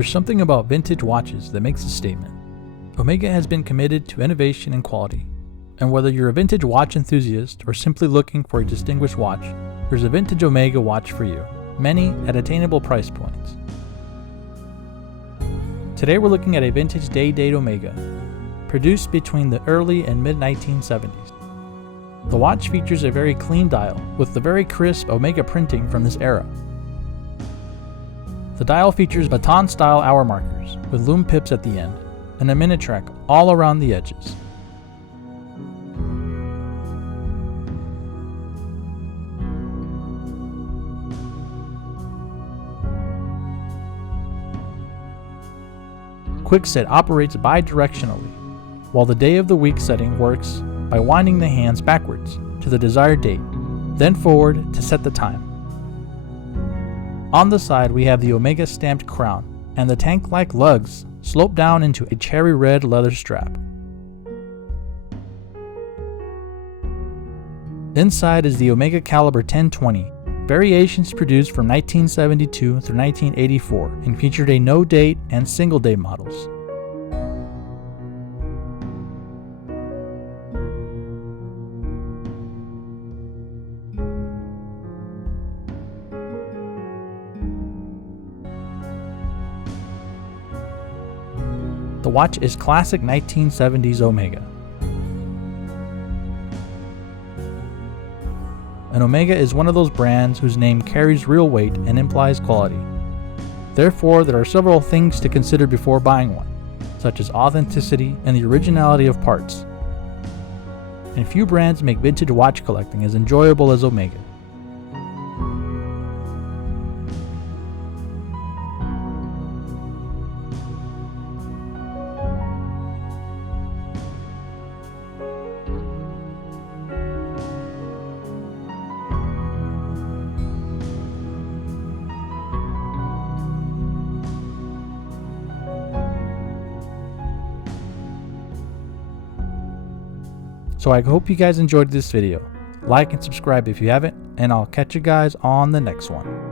There's something about vintage watches that makes a statement. Omega has been committed to innovation and quality. And whether you're a vintage watch enthusiast or simply looking for a distinguished watch, there's a vintage Omega watch for you, many at attainable price points. Today we're looking at a vintage day-date Omega, produced between the early and mid-1970s. The watch features a very clean dial with the very crisp Omega printing from this era. The dial features baton-style hour markers with lume pips at the end and a minute track all around the edges. Quickset operates bidirectionally, while the day of the week setting works by winding the hands backwards to the desired date, then forward to set the time. On the side we have the Omega stamped crown, and the tank-like lugs slope down into a cherry red leather strap. Inside is the Omega Caliber 1020, variations produced from 1972 through 1984 and featured a no-date and single-day models. The watch is classic 1970s Omega. An Omega is one of those brands whose name carries real weight and implies quality. Therefore, there are several things to consider before buying one, such as authenticity and the originality of parts. And few brands make vintage watch collecting as enjoyable as Omega. So I hope you guys enjoyed this video. Like and subscribe if you haven't, and I'll catch you guys on the next one.